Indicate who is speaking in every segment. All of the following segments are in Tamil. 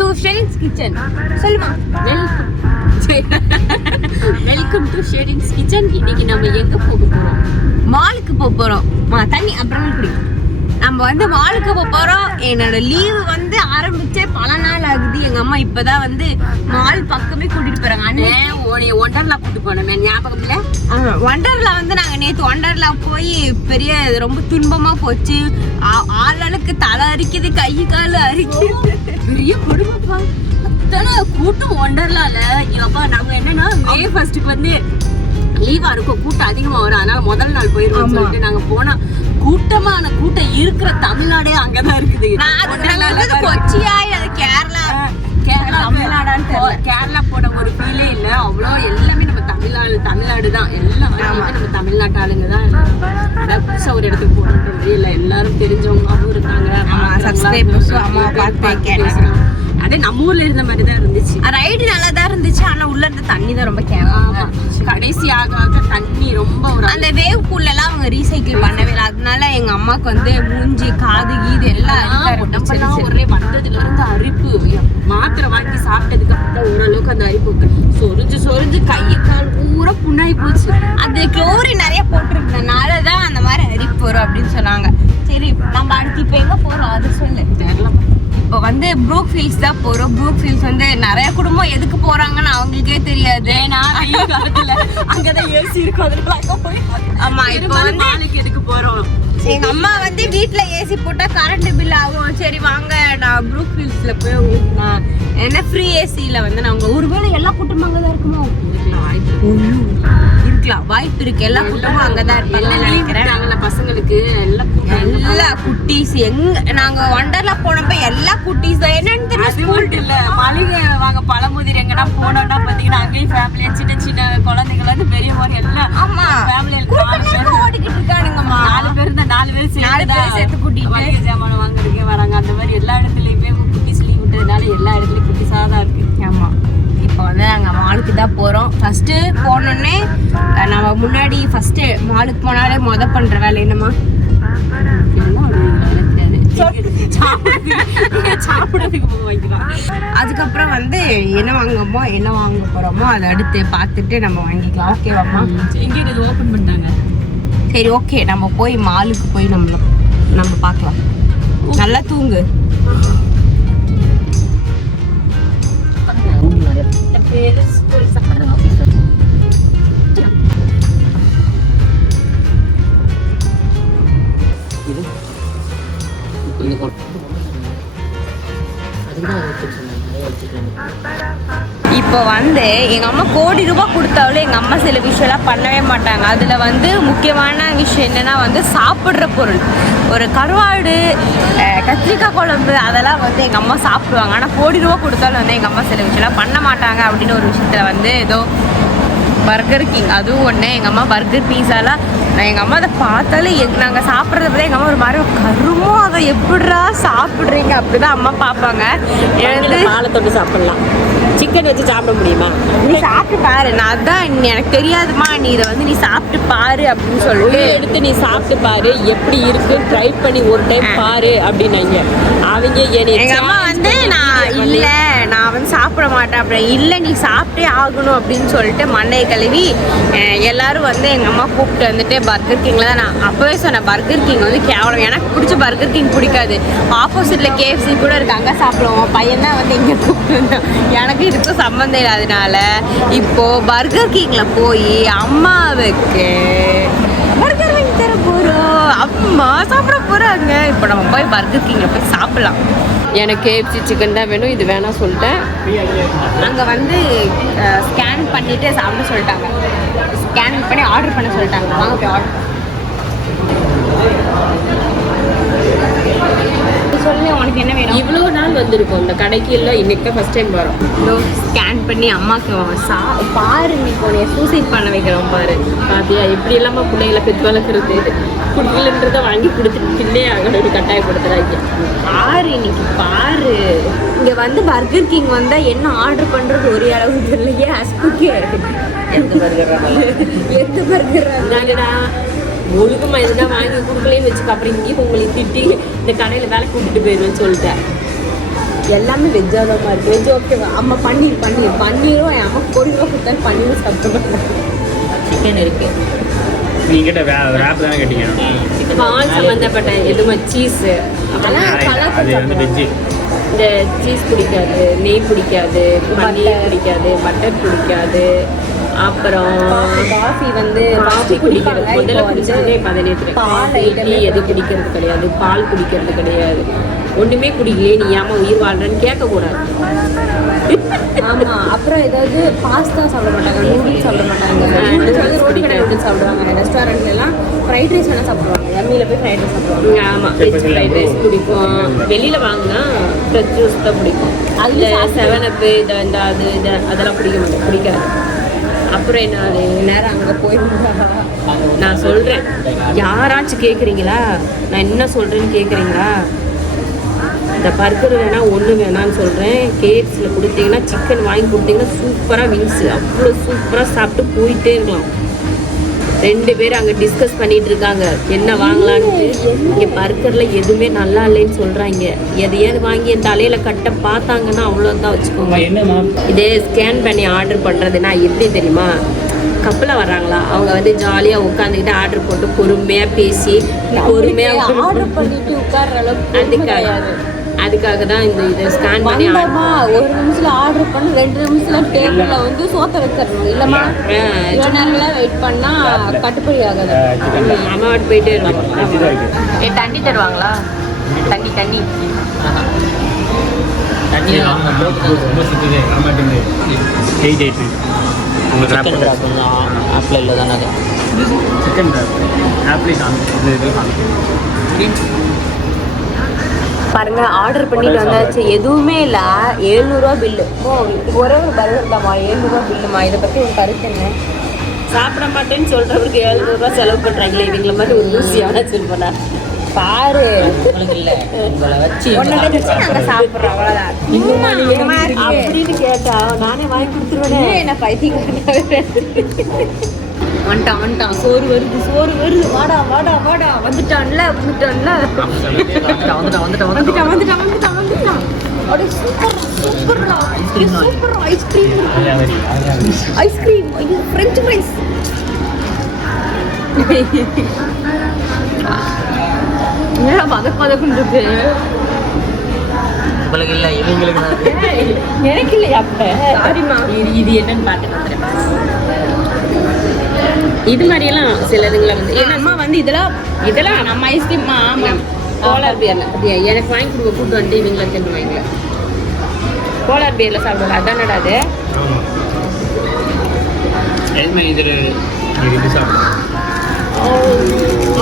Speaker 1: டு ஷெனிக்ஸ் கிச்சன் சொல்லுமா?
Speaker 2: Welcome welcome to sharings kitchen இன்னைக்கு நம்ம எங்க போக போறோம்?
Speaker 1: மாலுக்கு போக போறோம். மா தண்ணி அப்புறம் குடி. நம்ம வந்து மாலுக்கு போக போறோம். என்னோட லீவு வந்து ஆரம்பிச்சே பல நாள் ஆகுது. எங்க அம்மா இப்பதான் வந்து மால் பக்கமே கூட்டிட்டு போறாங்க. அண்ணே
Speaker 2: ஒண்டர்லா கூட்டு போனோமே ஞாபகம் இல்ல?
Speaker 1: ஒண்டர்லா வந்து நாங்க நேத்து ஒண்டர்லா போய் பெரிய ரொம்ப துன்பமா போச்சு. ஆ- அளவுக்கு தலை அரிக்குது கை கால் அரிக்குது.
Speaker 2: கூட்டம் ஒண்டர்லால அப்பா நாங்க என்னன்னா மே ஃபர்ஸ்ட்டுக்கு வந்து லீவா இருக்கும். கூட்டம் அதிகமா வரும். அதனால முதல் நாள் போயிருவோம். சொல்லிட்டு நாங்க போனா கூட்டமான கூட்டம் இருக்கிற தமிழ்நாடே அங்கதான் இருக்குது.
Speaker 1: அது கேரளா.
Speaker 2: கேரளா. கேரளா போன ஒரு ஃபீலே இல்ல. அவ்வளோ எல்லாமே நம்ம தமிழ்நாடு தமிழ்நாடு தான் எல்லா ஆளுங்களுமே நம்ம தமிழ்நாட்டு ஆளுங்க தான் அதான் புதுசா ஒரு இடத்துக்கு போகணுன்ற வழி இல்லை எல்லாரும் தெரிஞ்சவங்களும் இருக்காங்க ஊர்ல இருந்த மாதிரி தான் இருந்துச்சு.
Speaker 1: ரைடு நல்லா தான் இருந்துச்சு. ஆனா உள்ள இருந்த தண்ணி தான் ரொம்ப கேவலமா.
Speaker 2: கடைசி ஆக ஆக தண்ணி ரொம்ப ஒரு
Speaker 1: அந்த வேவ் பூல்ல எல்லாம் அவங்க ரீசைக்கிள் பண்ணவே இல்லை. அதனால எங்க அம்மாக்கு வந்து மூஞ்சி காது கீது எல்லாம்.
Speaker 2: ஒரே வந்ததுல இருந்து அரிப்பு மாத்திரை வாங்கி சாப்பிட்டதுக்கு அப்புறம் ஓரளவுக்கு அந்த அரிப்பு சொரிஞ்சு சொரிஞ்சு கையை கால் பூரா புண்ணாய் போச்சு.
Speaker 1: அது குளோரின் நிறைய போட்டிருந்தனால தான் அந்த மாதிரி அரிப்பு வரும் அப்படின்னு சொன்னாங்க. சரி நம்ம அடுத்து இப்போ எங்க போறோம்? அது சொல்லு.
Speaker 2: தெரியல
Speaker 1: இப்போ வந்து ப்ரூக் ஃபீல்ஸ் தான் போறோம். ப்ரூக் ஃபீல்ஸ் வந்து நிறைய குடும்பம் எதுக்கு போறாங்கன்னு அவங்களுக்கே தெரியாது.
Speaker 2: ஏன்னா காலத்துல அங்கதான் ஏசி இருக்கும். அதனால அங்க போய்
Speaker 1: ஆமா இப்போ வந்து
Speaker 2: எதுக்கு போறோம்?
Speaker 1: எங்க அம்மா வந்து வீட்ல ஏசி போட்டா கரண்ட் பில் ஆகும். சரி வாங்க நான் ப்ரூக் ஃபீல்ட்ஸ்ல போய் நான் என்ன ஃப்ரீ ஏசில வந்து நான் உங்க ஒருவேளை எல்லா கூட்டமும் அங்கதான் இருக்குமோ. இருக்கலாம் வாய்ப்பு இருக்கு. எல்லா கூட்டமும் அங்கதான்
Speaker 2: leave
Speaker 1: நினைக்கிறேன்.
Speaker 2: பசங்களுக்கு? கூட்டம்
Speaker 1: எல்லா குட்டீஸ் எங்க நாங்க ஒண்டர்ல போனப்ப எல்லா குட்டீஸ் தான். என்னன்னு தெரியல
Speaker 2: இல்ல மளிகை வாங்க பழமுதிர் எங்கன்னா போனோம்னா பாத்தீங்கன்னா அங்கேயும் ஃபேமிலியா சின்ன சின்ன குழந்தைங்கள இருந்து பெரியவங்க எல்லாம்
Speaker 1: ஆமா.
Speaker 2: ஃபேமிலியில
Speaker 1: ஓடிக்கிட்டு இருக்கானுங்கம்மா.
Speaker 2: நாலு பேர் இந்த நாலு பேர்
Speaker 1: நாலு பேர்
Speaker 2: தான்
Speaker 1: சேர்த்து கூட்டிட்டு.
Speaker 2: சாமான் வாங்குறதுக்கே வராங்க. அந்த மாதிரி எல்லா இடத்துலயுமே குட்டிஸ் லீவ் விட்டதுனால எல்லா இடத்துலயும் குட்டிஸா தான் இருக்கு.
Speaker 1: ஆமா. இப்போ வந்து நாங்க மாலுக்கு தான் போறோம். ஃபர்ஸ்ட் போனோடனே நம்ம முன்னாடி ஃபர்ஸ்ட் மாலுக்கு போனாலே முத பண்ற வேலை என்னமா
Speaker 2: இதெல்லாம் ஒரு வேலை கிடையாது. சாப்பிடுறதுக்கு சாப்பிடுறதுக்கு போக வைக்கலாம்.
Speaker 1: அதுக்கப்புறம் வந்து என்ன வாங்குவோமோ என்ன வாங்க போறோமோ அதை அடுத்து பார்த்துட்டு நம்ம வாங்கிக்கலாம். ஓகேவாம்மா
Speaker 2: எங்க இது ஓபன் பண்ணிட்டாங்க.
Speaker 1: சரி ஓகே நம்ம போய் மாலுக்கு போய் நம்ம நம்ம பார்க்கலாம். நல்லா தூங்கு. 이거? 아직 나오고 어. இப்போ வந்து எங்க அம்மா கோடி ரூபாய் கொடுத்தாலும் எங்க அம்மா சில விஷயம்லாம் பண்ணவே மாட்டாங்க. அதுல வந்து முக்கியமான விஷயம் என்னன்னா வந்து சாப்பிட்ற பொருள். ஒரு கருவாடு கத்திரிக்காய் குழம்பு அதெல்லாம் வந்து எங்க அம்மா சாப்பிடுவாங்க. ஆனா கோடி ரூபாய் கொடுத்தாலும் வந்து எங்க அம்மா சில விஷயம்லாம் பண்ண மாட்டாங்க அப்படின்னு ஒரு விஷயத்துல வந்து ஏதோ பர்கர் கிங் அதுவும் ஒன்று எங்கள் அம்மா பர்கர் பீஸாலாம் நான் எங்கள் அம்மா அதை பார்த்தாலே எங் நாங்கள் சாப்பிட்றத பற்றி எங்கள் அம்மா ஒரு மாதிரி கருமோ அதை எப்படிடா சாப்பிட்றீங்க? அப்படி தான் அம்மா பார்ப்பாங்க. எழுந்து
Speaker 2: பாலை தொட்டு சாப்பிடலாம். சிக்கன் வச்சு சாப்பிட முடியுமா?
Speaker 1: நீ சாப்பிட்டு பாரு. நான் அதான் எனக்கு தெரியாதுமா நீ இதை வந்து நீ சாப்பிட்டு பாரு அப்படின்னு சொல்லிட்டு
Speaker 2: எடுத்து நீ சாப்பிட்டு பாரு. எப்படி இருக்கு? ட்ரை பண்ணி ஒரு டைம் பாரு அப்படின்னாங்க. அவங்க என்னை
Speaker 1: எங்க அம்மா வந்து நான் இல்ல. நான் வந்து சாப்பிட மாட்டேன் அப்படி இல்லை நீ சாப்பிட்டே ஆகணும் அப்படின்னு சொல்லிட்டு மண்டையை கழுவி அஹ், எல்லாரும் வந்து எங்கள் அம்மா கூப்பிட்டு வந்துட்டு பர்கர் கிங்கில் தான் நான் அப்போவே சொன்னேன் பர்கர் கிங் வந்து கேவலம். எனக்கு பிடிச்ச பர்கர் கிங் பிடிக்காது. ஆப்போசிட்டில் கேஎஃப்சி கூட இருக்காங்க சாப்பிடுவோம். பையன் தான் வந்து இங்கே கூப்பிட்டு வந்தான். எனக்கு இதுக்கும் சம்மந்தம் இல்லாதனால இப்போது பர்கர் கிங்கில் போய் அம்மாவுக்கு பர்கர் வாங்கி தர போகிறோம் அம்மா சாப்பிட போகிறாங்க இப்போ நம்ம போய் பர்கர் கிங்கில் போய் சாப்பிட்லாம்.
Speaker 2: எனக்கு கேஎஃப்சி சிக்கன் தான் வேணும் இது வேணாம் சொல்லிட்டேன்.
Speaker 1: அங்கே வந்து ஸ்கேன் பண்ணிட்டு சாப்பிட சொல்லிட்டாங்க. ஸ்கேன் பண்ணி ஆர்டர் பண்ண சொல்லிட்டாங்க. வாங்க போய் ஆர்டர் சொல்லு உனக்கு என்ன வேணும்?
Speaker 2: இவ்வளோ நாள் வந்திருக்கோம். இந்த கடைக்கு இல்லை இன்னைக்கு ஃபர்ஸ்ட் டைம் வரோம்.
Speaker 1: இதோ ஸ்கேன் பண்ணி அம்மாக்கு சா பாரு நீ உனைய சூசைட் பண்ண வைக்கிறோம் பாரு.
Speaker 2: பாத்தியா எப்படி இல்லாம பிள்ளைகளை பெற்று வளர்க்குறது? குடிக்கலன்றத வாங்கி கொடுத்துட்டு பிள்ளை ஆகணும். கட்டாயப்படுத்துறாங்க.
Speaker 1: பாரு இன்னைக்கு பாரு. இங்க வந்து பர்கர் கிங் வந்தா என்ன ஆர்டர் பண்றது ஒரே அளவு தெரியலையே. அஸ்குக்கே
Speaker 2: எந்த பர்கர்
Speaker 1: எந்த பர்கர்
Speaker 2: ஒழுக்கமா எதுனா வாங்கி கொடுக்கலையும் வச்சுக்க. அப்புறம் இங்கேயும் உங்களை திட்டி இந்த கடையில வேலை கூட்டிட்டு போயிடுவேன்னு சொல்லிட்டேன்.
Speaker 1: எல்லாமே வெஜ்ஜாக தான் இருக்கு. வெஜ் ஓகேவா அம்மா பன்னீர் பன்னீர். பன்னீரும் என் அம்மா கோடி ரூபா கொடுத்தாலும் பன்னீரும் சாப்பிட மாட்டாங்க.
Speaker 3: சிக்கன் இருக்கு.
Speaker 4: நீங்க கிட்ட ரேப் தானே கேட்டீங்க?
Speaker 2: பால் சம்மந்தப்பட்ட எதுவுமே சீஸ் இந்த சீஸ் பிடிக்காது நெய் பிடிக்காது பன்னீர். பிடிக்காது பட்டர் பிடிக்காது. அப்புறம்
Speaker 1: காஃபி வந்து
Speaker 2: காஃபி குடிக்கிறது முதல்ல குடிச்சதே
Speaker 1: பால்
Speaker 2: காஃபி டீ எது குடிக்கிறது கிடையாது. பால் குடிக்கிறது கிடையாது. ஒண்ணுமே குடிக்கலையே நீ ஏமா உயிர் வாழ்றன்னு கேட்கக்கூடாது.
Speaker 1: ஆமா அப்புறம் ஏதாவது பாஸ்தா சாப்பிட மாட்டாங்க நூடுல்ஸ் சாப்பிட மாட்டாங்க. நூடுல்ஸ் ரோட்டு கடை நூடுல்ஸ் சாப்பிடுவாங்க. ரெஸ்டாரண்ட்ல எல்லாம் ஃப்ரைட் ரைஸ் வேணா சாப்பிடுவாங்க. எம்மியில போய் ஃப்ரைட் ரைஸ் சாப்பிடுவாங்க.
Speaker 2: ஆமா. வெஜ் ஃப்ரைட் ரைஸ் பிடிக்கும் வெளியில வாங்கினா ஃப்ரெஷ் ஜூஸ் தான் பிடிக்கும்
Speaker 1: அதுல
Speaker 2: செவன் அப்பு இந்த இந்த அது இது அதெல்லாம் பிடிக்க மாட்டேன் பிடிக்காது அப்புறம் என்ன
Speaker 1: நேரம் அங்கே போயிருந்தா
Speaker 2: நான் சொல்கிறேன் யாராச்சும் கேட்குறீங்களா நான் என்ன சொல்கிறேன்னு கேட்குறீங்களா இந்த பர்கர் வேணால் ஒன்று வேணான்னு சொல்கிறேன் கேஎஃப்சியில் கொடுத்தீங்கன்னா சிக்கன் வாங்கி கொடுத்தீங்கன்னா சூப்பராக விங்ஸு அவ்வளோ சூப்பராக சாப்பிட்டு போயிட்டே இருக்கலாம். ரெண்டு பேரும் அங்கே டிஸ்கஸ் பண்ணிட்டு இருக்காங்க என்ன வாங்கலான்ட்டு. இங்கே பர்கரில் எதுவுமே நல்லா இல்லைன்னு சொல்கிறாங்க எதையாவது வாங்கி என் தலையில் கட்ட பார்த்தாங்கன்னா அவ்வளோதான் வச்சுக்கோங்க. இதே ஸ்கேன் பண்ணி ஆர்டர் பண்ணுறதுனா எப்படி தெரியுமா? கப்பலில் வர்றாங்களா? அவங்க வந்து ஜாலியாக உட்காந்துக்கிட்டு ஆர்டர் போட்டு பொறுமையாக பேசி பொறுமையாக
Speaker 1: ஆர்டர் பண்ணிட்டு உட்கார்ற அளவுக்கு
Speaker 2: அதுக்காக. அதுக்காக தான் இந்த இதை ஸ்கேன் பண்ணி
Speaker 1: வந்தோமா ஒரு நிமிஷத்துல ஆர்டர் பண்ணி ரெண்டு நிமிஷத்துல டேபிள்ல வந்து சோத்த வச்சிடணும் இல்லம்மா?
Speaker 2: ஆ,
Speaker 1: இவ்வளவு நேரம்லாம் வெயிட் பண்ணா கட்டுப்படி ஆகாது.
Speaker 2: அம்மாவாட்டு போயிட்டே இருக்கும் ஏ தண்ணி தருவாங்களா? தண்ணி தண்ணி.
Speaker 3: தண்ணி
Speaker 4: எயிட் எயிட் உங்களுக்கு
Speaker 3: இல்லை தானே அது?
Speaker 4: சிக்கன் காமிக்கும். இது காமிக்கும்.
Speaker 1: பாருங்க ஆர்டர் பண்ணிட்டு வந்தாச்சு. எதுவுமே இல்ல. எழுநூறுவா பில்லு ஒரே ஒரு பர்கர் தாம்மா எழுநூறுவா பில்லுமா இதை பத்தி உங்க கருத்து என்ன?
Speaker 2: சாப்பிட மாட்டேன்னு சொல்றவருக்கு எழுநூறுபா செலவு பண்றாங்களே இவங்கள மாதிரி ஒரு ஊசியான சொல்லுவேன்
Speaker 1: பாரு.
Speaker 3: உங்களுக்கு இல்லை. உங்களை வச்சு
Speaker 1: நாங்க சாப்பிடுறோம். அவ்வளவுதான்.
Speaker 3: இன்னுமா.
Speaker 2: அப்படின்னு கேட்டா நானே வாங்கி கொடுத்துருவேனே.
Speaker 1: என்ன பைத்தியக்காரனாவே வந்துட்டான் வந்துட்டான். சோறு வருது சோறு வருது. வாடா வாடா வாடா. வந்துட்டான்ல வந்துட்டான்ல.
Speaker 3: வந்துட்டா வந்துட்டா வந்துட்டா
Speaker 1: வந்துட்டான். வந்துட்டான் வந்துட்டான் வந்துட்டான் அப்படியே சூப்பர்
Speaker 3: தான்.
Speaker 1: Super ice cream. Ice cream. ஐயோ ஃப்ரெஞ்ச் ஃப்ரைஸ் ஏன் பதக் பதக்குன்னு இருக்கு?
Speaker 3: உங்களுக்கு இல்லை இவங்களுக்கு.
Speaker 1: எனக்கு இல்லையா அப்ப? சாரிம்மா
Speaker 2: இது என்னன்னு வந்துடுறேன். இது மாதிரியெல்லாம் சிலதுங்களை வந்து
Speaker 1: என் அம்மா வந்து இதெல்லாம்
Speaker 2: இதெல்லாம்
Speaker 1: நம்ம ஐஸ்கிரீம் ஆமா.
Speaker 2: போலார் பியர்ல அது எனக்கு வாங்கி கொடுக்க கூட்டு வந்து இவங்கள தின்னு வாங்கல போலார் பியர்ல சாப்பிடுவாங்க அதானடா அது?
Speaker 4: ஆமாம்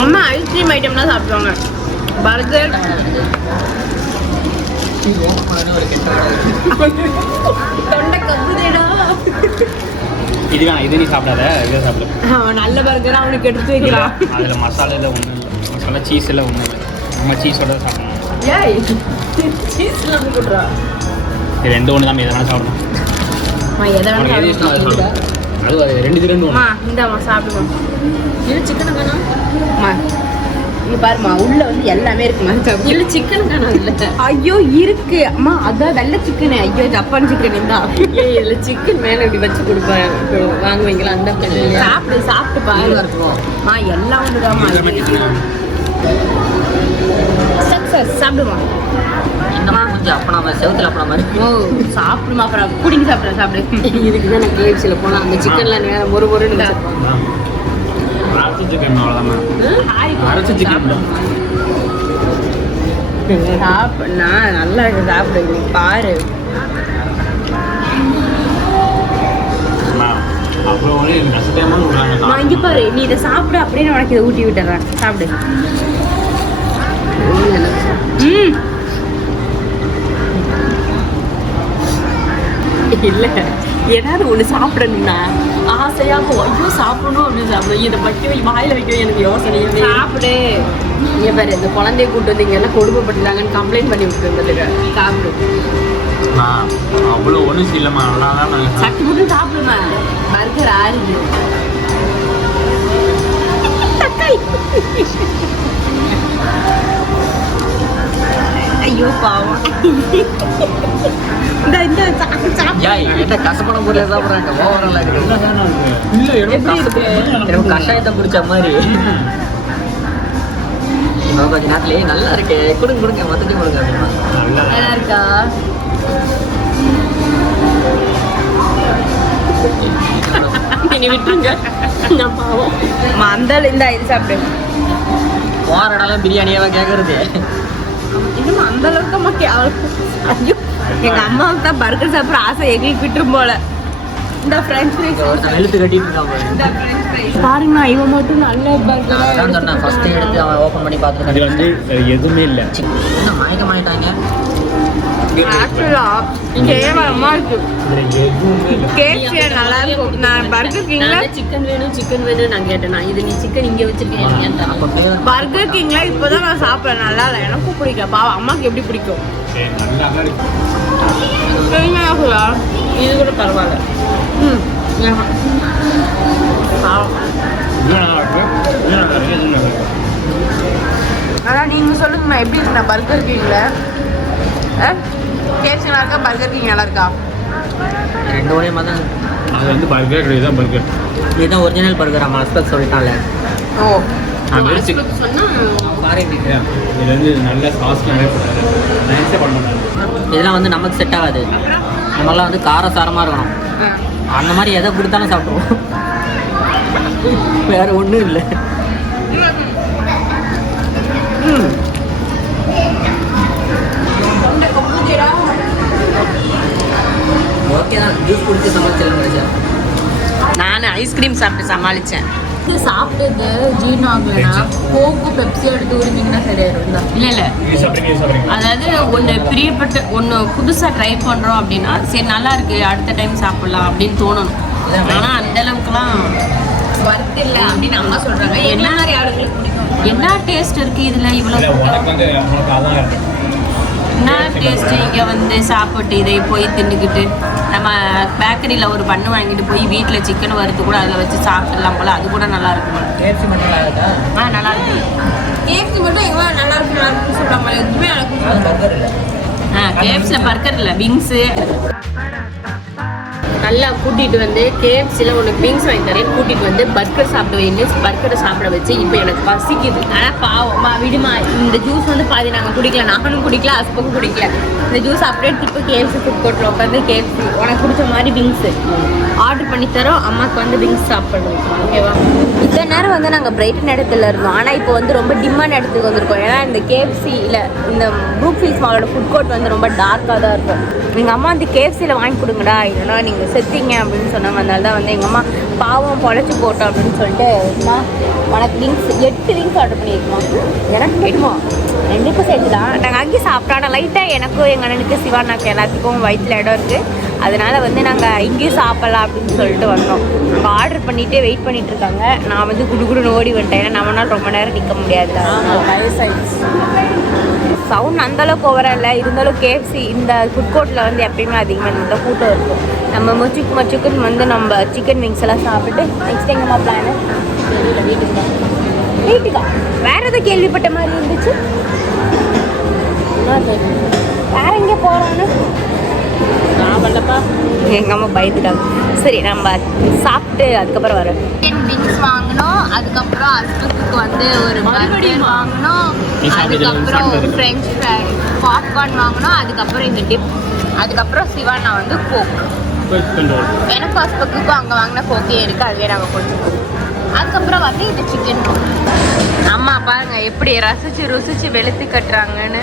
Speaker 1: அம்மா ஐஸ்கிரீம் ஐட்டம்லாம் சாப்பிடுவாங்க. பர்கர். தொண்டை கப்புதேடா
Speaker 4: இது வேணாம் இது நீ சாப்பிடாத இதை சாப்பிடு.
Speaker 1: நல்ல பர்கர் அவனுக்கு எடுத்து வைக்கிறான்
Speaker 4: அதில் மசாலா எல்லாம் ஒன்றும் இல்லை. மசாலா சீஸ் எல்லாம் ஒன்றும் இல்லை. நம்ம சீஸோட சாப்பிடணும்.
Speaker 1: ஏய் சீஸ்லாம் போடுறா
Speaker 4: இது ரெண்டு ஒன்று தான் எதை வேணால் சாப்பிடணும்
Speaker 1: அம்மா எதை
Speaker 4: இஷ்டம் அதை ரெண்டு ரெண்டு ஒன்று
Speaker 1: இந்தாம்மா சாப்பிடுவோம்
Speaker 2: இது சிக்கன் வேணாம்
Speaker 1: இங்க பாருமா உள்ள வந்து எல்லாமே இருக்குமா
Speaker 2: இல்ல சிக்கன் வேணாம் இல்ல
Speaker 1: ஐயோ இருக்கு. அம்மா அதான் வெள்ளை சிக்கன் ஐயோ ஜப்பான் சிக்கன் இருந்தா
Speaker 2: ஏய் இதுல சிக்கன் மேல இப்படி வச்சு கொடுப்பேன் வாங்குவீங்களா? அந்த பிரச்சனை
Speaker 1: சாப்பிடு சாப்பிட்டு பாரு. அம்மா எல்லாம் ஒண்ணுதாம்மா.
Speaker 4: எல்லாமே chicken.
Speaker 1: சக்சஸ் சாப்பிடுமா? சாப்பிடுமா அப்புறம் குடிங்க சாப்பிட சாப்பிடு.
Speaker 2: இதுக்கு தான் நான் கேஎஃப்சியில் போனேன். அந்த சிக்கன்லாம் ஒரு ஒரு
Speaker 4: அரைச்ச சிக்கன் அவ்வளோதான் அரைச்ச சிக்கன் தான்
Speaker 1: சாப்பிடுனா நல்லா இருக்கு சாப்பிடு. நீ பாரு. இங்க பாரு. நீ இதை சாப்பிடு அப்படின்னு உனக்கு இதை ஊட்டி விட்டுறேன். சாப்பிடு. ம்.
Speaker 2: இல்ல. ஏதாவது ஒண்ணு சாப்பிடணும்னா. ஆசையாக ஐயோ சாப்பிடணும் அப்படின்னு சாப்பிடும் இதை பட்டி வை வாயில வைக்க எனக்கு யோசனையே
Speaker 1: சாப்பிடு.
Speaker 2: இங்க பாரு இந்த குழந்தைய கூட்டு வந்து இங்க எல்லாம் கொடுமைப்பட்டுட்டாங்கன்னு கம்ப்ளைண்ட் பண்ணி விட்டுருந்ததுக்கு சாப்பிடு.
Speaker 4: அவ்வளோ ஒன்றும் இல்லைம்மா நல்லா தான்
Speaker 2: சட்டி போட்டு சாப்பிடுமா? பர்கர் ஆறுது.
Speaker 1: ஐயோ பாவம் இந்த
Speaker 3: என்ன பொருள் சாப்பிட்றாங்க. கஷாயத்தை குடிச்ச மாதிரி. இன்னும் கொஞ்ச நேரத்துலயே நல்லா இருக்கு. கொடுங்க கொடுங்க. மொத்தத்தையும் கொடுங்க
Speaker 4: நல்லா
Speaker 1: இருக்கா.
Speaker 2: நீ விட்டுருங்க. நான் பாவம்.
Speaker 1: அந்த இந்த இது சாப்பிடு.
Speaker 3: போற இடம்லாம் பிரியாணியெல்லாம் கேட்கறது
Speaker 1: இன்னும் அந்த அளவுக்கு அம்மா கேவலம் ஐயோ எங்க அம்மாவுக்கு தான் பர்கர் சாப்பிட்ற ஆசை எங்களுக்கு விட்டுரும் போல. இந்த ஃப்ரெஞ்ச் ஃப்ரைஸ்
Speaker 3: வெளுத்து கட்டிட்டு இருக்கான் பாரு.
Speaker 1: இந்த ஃப்ரெஞ்ச் ஃப்ரைஸ்
Speaker 2: பாருங்க இவன் மட்டும் நல்ல பர்கரா
Speaker 3: அதான் சொன்னேன் ஃபர்ஸ்ட் எடுத்து அவன் ஓப்பன் பண்ணி
Speaker 4: அது
Speaker 3: பார்த்துட்டு
Speaker 4: வந்து எதுவுமே இல்லை.
Speaker 3: என்ன மயக்கமாயிட்டாங்க.
Speaker 1: ஆக்சுவலா கேவலமா இருக்கு. கேஎஃப்சி நல்லா இருக்கும். நான் பர்கர் கிங்ல
Speaker 2: சிக்கன் வேணும் சிக்கன் வேணும் நான் கேட்டேன். நான் இது நீ சிக்கன் இங்க வச்சிருக்கேன்
Speaker 1: பர்கர் கிங்ல இப்போதான் நான் சாப்பிட்றேன். நல்லா இல்லை. எனக்கும் பிடிக்கல. பாவம் அம்மாக்கு எப்படி பிடிக்கும்?
Speaker 2: இது கூட பரவாயில்ல.
Speaker 1: ம். ஆனால் நீங்கள் சொல்லுங்கண்ணா எப்படி இருக்குண்ணா பர்கர் கிங்ல கேஎஃப்சி நல்லா இருக்கா? பர்கர் கிங் நல்லா இருக்கா?
Speaker 3: ரெண்டு ஒரே மாதிரி தான்
Speaker 4: அது வந்து பர்கர் கிடையாது தான் பர்கர்
Speaker 3: இதுதான் ஒரிஜினல் பர்கர் அம்மா அஸ்பெக்ட் சொல்லிட்டான்ல.
Speaker 1: ஓ.
Speaker 4: நான் வெறும் சிக்கன் இது வந்து நல்ல சாஸ் நிறைய நைஸே பண்ண மாட்டாங்க
Speaker 3: இதெல்லாம் வந்து நமக்கு செட் ஆகாது. நம்மளாம் வந்து கார சாரமாக இருக்கணும் அந்த மாதிரி எதை கொடுத்தாலும் சாப்பிடுவோம் வேற ஒன்றும் இல்லை.
Speaker 1: ஐஸ்கிரீம் சாப்பிட்டு சமாளித்தேன்
Speaker 2: இது சாப்பிட்டது ஜீரணம் ஆகலைன்னா கோக்கு பெப்சி எடுத்து உரிமிங்கன்னா சரியாயிரும் இல்லை இல்லை. அதாவது ஒன்று பிரியப்பட்ட ஒன்று புதுசாக ட்ரை பண்ணுறோம் அப்படின்னா சரி நல்லா இருக்கு அடுத்த டைம் சாப்பிடலாம் அப்படின்னு தோணணும். ஆனால் அந்த அளவுக்குலாம்
Speaker 1: ஒர்த் இல்லை அப்படின்னு அம்மா சொல்கிறாங்க என்ன மாதிரி ஆளுங்களுக்கு பிடிக்கும்?
Speaker 2: என்ன டேஸ்ட் இருக்கு இதில் இவ்வளோ என்ன டேஸ்ட் இங்கே வந்து சாப்பிட்டு இதை போய் தின்னுக்கிட்டு. நம்ம பேக்கரியில் ஒரு பண்ணு வாங்கிட்டு போய் வீட்டில் சிக்கன் வறுத்து கூட அதில் வச்சு சாப்பிடலாம் போல அது கூட நல்லா இருக்கும்.
Speaker 3: கேஎஃப்சி மட்டும் ஆகுதா
Speaker 2: ஆ நல்லா இருக்கு.
Speaker 1: கேஎஃப்சி மட்டும் எங்க நல்லா இருக்கு நல்லா இருக்குன்னு சொல்கிறாங்க எதுவுமே எனக்கு
Speaker 2: ஆ கேஎஃப்சியில் பர்கர் இல்லை விங்ஸு நல்லா கூட்டிகிட்டு வந்து கேஎஃப்சியில் உனக்கு விங்ஸ் வாங்கி தரேன். கூட்டிகிட்டு வந்து பர்கர் சாப்பிட வைன்னு பர்கரை சாப்பிட வச்சு இப்போ எனக்கு பசிக்குது.
Speaker 1: ஆனால் பாவம்மா விடுமா இந்த ஜூஸ் வந்து பாதி நாங்கள் குடிக்கல நானும் குடிக்கல ஹஸ்பண்டும் குடிக்கல. இந்த ஜூஸ் அப்படியே இப்போ கேஎஃப்சி ஃபுட் கோர்ட்டில் உட்காந்து கேஎஃப்சி உனக்கு பிடிச்ச மாதிரி விங்ஸு ஆர்டர் பண்ணி தரோம். அம்மாவுக்கு வந்து விங்ஸ் சாப்பிடணும். ஓகேவா இத்தனை நேரம் வந்து நாங்கள் பிரைட்டன் இடத்துல இருந்தோம். ஆனால் இப்போ வந்து ரொம்ப டிம்மான இடத்துக்கு வந்திருக்கோம். ஏன்னா இந்த கேஎஃப்சியில் இந்த ப்ரூக் ஃபீல்ஸ் மாலோட ஃபுட் கோர்ட் வந்து ரொம்ப டார்க்காக தான் இருக்கும். எங்கள் அம்மா வந்து கேஎஃப்சியில் வாங்கி கொடுங்கடா. இல்லைன்னா நீங்கள் செத்தீங்க அப்படின்னு சொன்னாங்க அதனால தான் வந்து எங்கள் அம்மா பாவம் பொழைச்சி போட்டோம் அப்படின்னு சொல்லிட்டு உனக்கு லிங்க்ஸ் எட்டு லிங்க்ஸ் ஆர்டர் பண்ணியிருக்கோம். எனக்கு எட்டுமா ரெண்டுக்கும் சேர்த்து தான் நாங்கள் அங்கேயும் சாப்பிட்டோம் ஆனால் லைட்டாக எனக்கும் எங்கள் அண்ணனுக்கு சிவானாக்கு எல்லாத்துக்கும் வயிற்றில் இடம் இருக்குது அதனால் வந்து நாங்கள் இங்கேயும் சாப்பிட்லாம் அப்படின்னு சொல்லிட்டு வந்தோம். நாங்கள் ஆர்டர் பண்ணிவிட்டு வெயிட் பண்ணிகிட்டு இருக்காங்க. நான் வந்து குடு குடுன்னு ஓடி வந்துட்டேன். ஏன்னா நம்மளால ரொம்ப நேரம் நிற்க முடியாது சவுண்ட் அந்தளவுக்கு அளவுக்கு இல்லை. இருந்தாலும் கேஎஃப்சி இந்த ஃபுட் கோர்ட்டில் வந்து எப்பயுமே அதிகமாக இந்த கூட்டம் இருக்கும். நம்ம மொச்சுக்கு மொச்சுக்குன்னு வந்து நம்ம சிக்கன் விங்ஸ் எல்லாம் சாப்பிட்டு நெக்ஸ்ட் எங்கம்மா பிளானு தெரியல வீட்டுக்கு வீட்டுக்கா வேற எதுவும் கேள்விப்பட்ட மாதிரி இருந்துச்சு? வேற எங்கே போகிறோன்னு
Speaker 2: நான்
Speaker 1: எங்கள் அம்மா பயந்துட்டாங்க. சரி நம்ம சாப்பிட்டு அதுக்கப்புறம் வரோம் சிக்கன் விங்ஸ் வாங்கினோம் அதுக்கப்புறம் ஹஸ்பண்டுக்கு வந்து ஒரு பர்கர் வாங்கினோம் அதுக்கப்புறம். ஃப்ரெஞ்ச் ஃப்ரை பாப்கார்ன் வாங்கினோம் அதுக்கப்புறம் இந்த டிப் அதுக்கப்புறம் சிவானா வந்து கோக்
Speaker 4: கண்ட்ரோல்
Speaker 1: எனக்கும் ஹஸ்பண்டுக்கும் அங்கே வாங்கின கோக்கே இருக்குது அதுவே நாங்கள் கொஞ்சம் அதுக்கப்புறம் வந்து இந்த சிக்கன் அம்மா பாருங்க எப்படி ரசிச்சு ருசிச்சு வெளுத்து கட்டுறாங்கன்னு.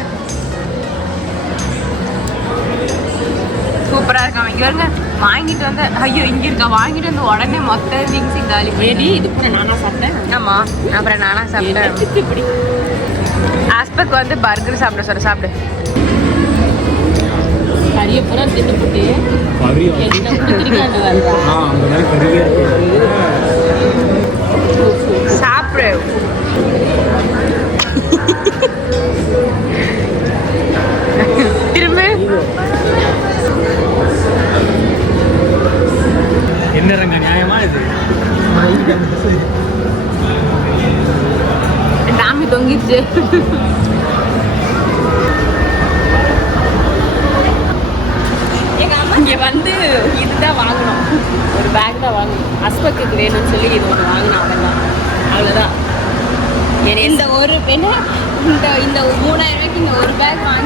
Speaker 1: சூப்பரா இருக்கான் இங்க வருங்க வாங்கிட்டு வந்து ஐயோ இங்க இருக்கா? வாங்கிட்டு வந்து உடனே மொத்த திங்ஸ் காலி
Speaker 2: ஏடி இது கூட நானா சாப்பிட்டேன்?
Speaker 1: ஆமா அப்புறம் நானா சாப்பிட்டேன்.
Speaker 2: இப்படி.
Speaker 1: ஆஸ்பெக் வந்து பர்கர் சாப்பிட சொல்ல சாப்பிடு.
Speaker 2: கறியை பூரா போட்டு.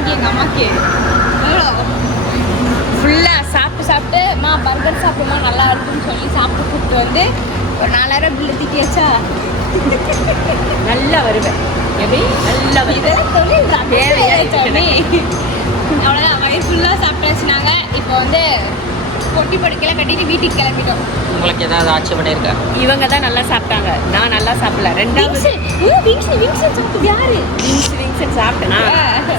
Speaker 1: வாங்கி எங்கள் அம்மாக்கு ஃபுல்லாக சாப்பிட்டு சாப்பிட்டு மா பர்கர் சாப்பிடுமா? நல்லா இருக்குன்னு சொல்லி சாப்பிட்டு கூப்பிட்டு வந்து ஒரு நாலாயிரம் பில்லு திட்டியாச்சா
Speaker 2: நல்லா வருவேன். எப்படி நல்லா வருவேன்.
Speaker 1: அவ்வளோதான் வயிறு ஃபுல்லாக சாப்பிட்டாச்சுனாங்க இப்போ வந்து பொட்டி படுக்கையில கட்டிட்டு வீட்டுக்கு கிளம்பிட்டோம்.
Speaker 3: உங்களுக்கு ஏதாவது ஆட்சேபனை இருக்கா?
Speaker 2: இவங்க தான் நல்லா சாப்பிட்டாங்க. நான் நல்லா சாப்பிடல. ரெண்டாவது
Speaker 1: விங்ஸ் விங்ஸ் சாப்பிட்டது யாரு?
Speaker 2: விங்ஸ் விங்ஸ் சாப்பிட்டேனா?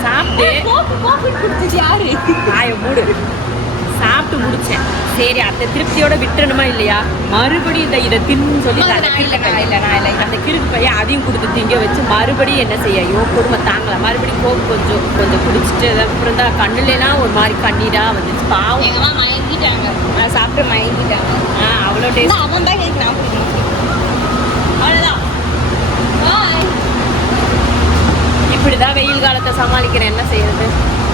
Speaker 2: சாப்பிட்டு
Speaker 1: யாரு?
Speaker 2: காய மூடு. சாப்பிட்டு முடிச்சேன். சரி அந்த திருப்தியோட விட்டுறணுமா இல்லையா? மறுபடியும் இந்த இதை தின்னு சொல்லி அந்த கிறுக்கு. பையன் அதையும் கொடுத்து திங்க வச்சு மறுபடியும் என்ன செய்ய? ஐயோ கொடுமை தாங்கல. மறுபடியும் கோக்கு கொஞ்சம் கொஞ்சம் குடிச்சிட்டு அதுக்கப்புறம் தான் கண்ணுலாம் ஒரு மாதிரி கண்ணீரா வந்துச்சு. பாவம்.
Speaker 1: மயங்கிட்டாங்க. சாப்பிட்டு மயங்கிட்டாங்க.
Speaker 2: ஆ, அவ்வளோ டேஸ்ட்.
Speaker 1: அவன் தான் எனக்கு நான் குடிக்கணும். அவ்வளவுதான். பாய்
Speaker 2: இப்படி தான் வெயில் காலத்தை சமாளிக்கிறேன். என்ன செய்யறது?